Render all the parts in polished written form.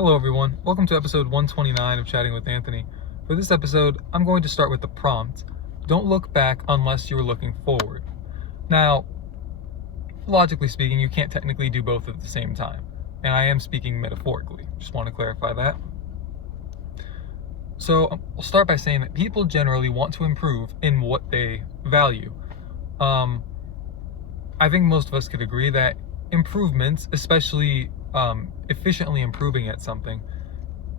Hello everyone, welcome to episode 129 of Chatting with Anthony. For this episode, I'm going to start with the prompt, don't look back unless you're looking forward. Now, logically speaking, you can't technically do both at the same time, and I am speaking metaphorically, just want to clarify that. So, I'll start by saying that people generally want to improve in what they value. I think most of us could agree that improvements, especially efficiently improving at something,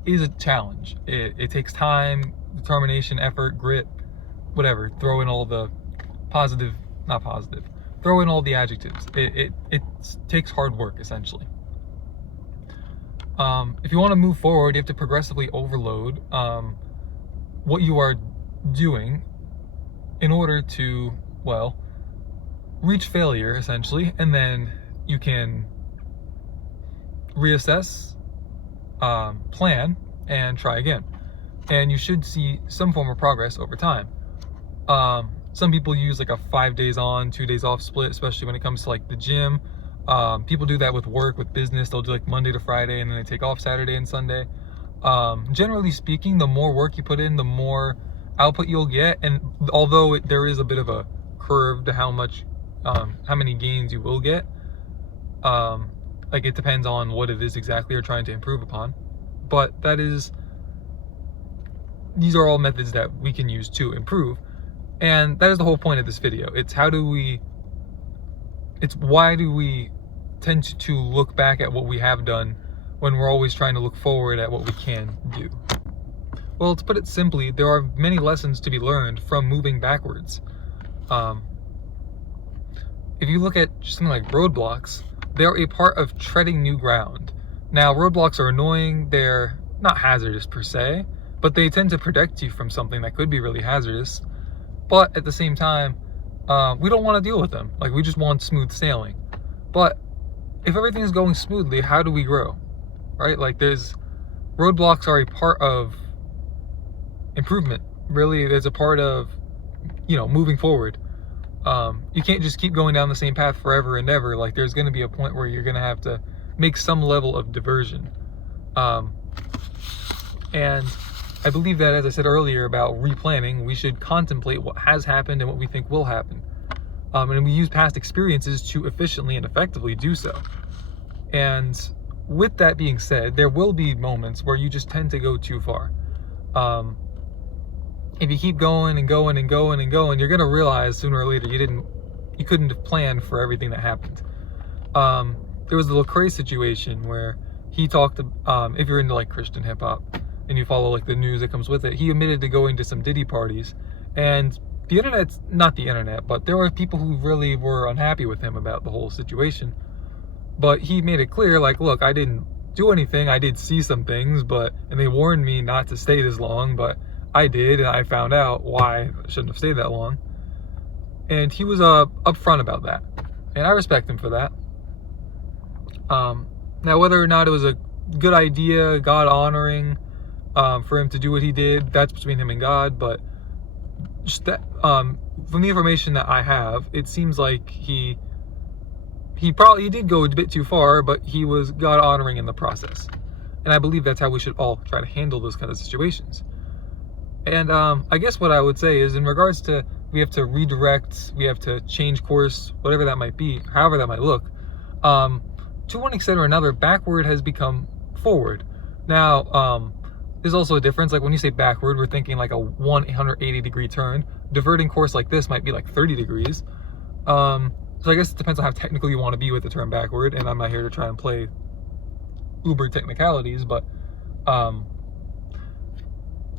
is a challenge. It takes time, determination, effort, grit, whatever. Throw in all the throw in all the adjectives. It takes hard work, essentially. If you want to move forward, you have to progressively overload what you are doing in order to, reach failure, essentially, and then you can reassess, plan, and try again. And you should see some form of progress over time. Some people use like a 5 days on, 2 days off split, especially when it comes to like the gym. People do that with work, with business. They'll do like Monday to Friday and then they take off Saturday and Sunday. Generally speaking, the more work you put in, the more output you'll get. And although there is a bit of a curve to how many gains you will get, like it depends on what it is exactly you're trying to improve upon. But these are all methods that we can use to improve. And that is the whole point of this video. It's why do we tend to look back at what we have done when we're always trying to look forward at what we can do? Well, to put it simply, there are many lessons to be learned from moving backwards. If you look at something like roadblocks, they're a part of treading new ground. Now, roadblocks are annoying, they're not hazardous per se, but they tend to protect you from something that could be really hazardous. But at the same time, we don't want to deal with them. Like, we just want smooth sailing. But if everything is going smoothly, how do we grow? Right? Like, roadblocks are a part of improvement. Really, there's a part of, moving forward. You can't just keep going down the same path forever and ever. Like, there's going to be a point where you're going to have to make some level of diversion. And I believe that, as I said earlier about replanning, we should contemplate what has happened and what we think will happen. And we use past experiences to efficiently and effectively do so. And with that being said, there will be moments where you just tend to go too far. If you keep going and going and going and going, you're going to realize sooner or later you couldn't have planned for everything that happened. There was the Lecrae situation where he talked, if you're into like Christian hip hop and you follow like the news that comes with it, he admitted to going to some Diddy parties, and the internet's not the internet, but there were people who really were unhappy with him about the whole situation. But he made it clear, like, look, I didn't do anything. I did see some things, and they warned me not to stay this long, but I did, and I found out why I shouldn't have stayed that long. And he was upfront about that, and I respect him for that. Now, whether or not it was a good idea, God honoring, for him to do what he did, that's between him and God. But just that, from the information that I have, it seems like he did go a bit too far, but he was God honoring in the process. And I believe that's how we should all try to handle those kind of situations. And I guess what I would say is, in regards to, we have to redirect, we have to change course, whatever that might be, however that might look, to one extent or another, backward has become forward. Now, there's also a difference. Like, when you say backward, we're thinking like a 180 degree turn. Diverting course like this might be like 30 degrees. So I guess it depends on how technical you want to be with the term backward, and I'm not here to try and play uber technicalities, but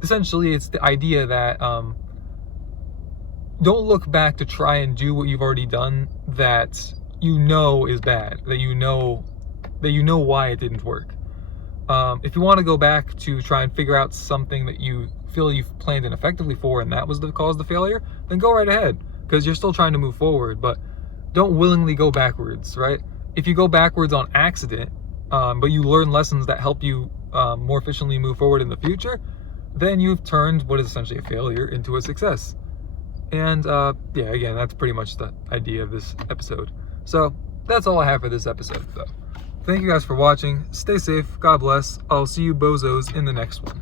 essentially it's the idea that don't look back to try and do what you've already done that is bad, that you know why it didn't work. If you want to go back to try and figure out something that you feel you've planned ineffectively for, and that was the cause of the failure, then go right ahead, because you're still trying to move forward. But don't willingly go backwards, right? If you go backwards on accident, but you learn lessons that help you more efficiently move forward in the future, then you've turned what is essentially a failure into a success. And yeah, again, that's pretty much the idea of this episode. So that's all I have for this episode, though. Thank you guys for watching. Stay safe. God bless. I'll see you bozos in the next one.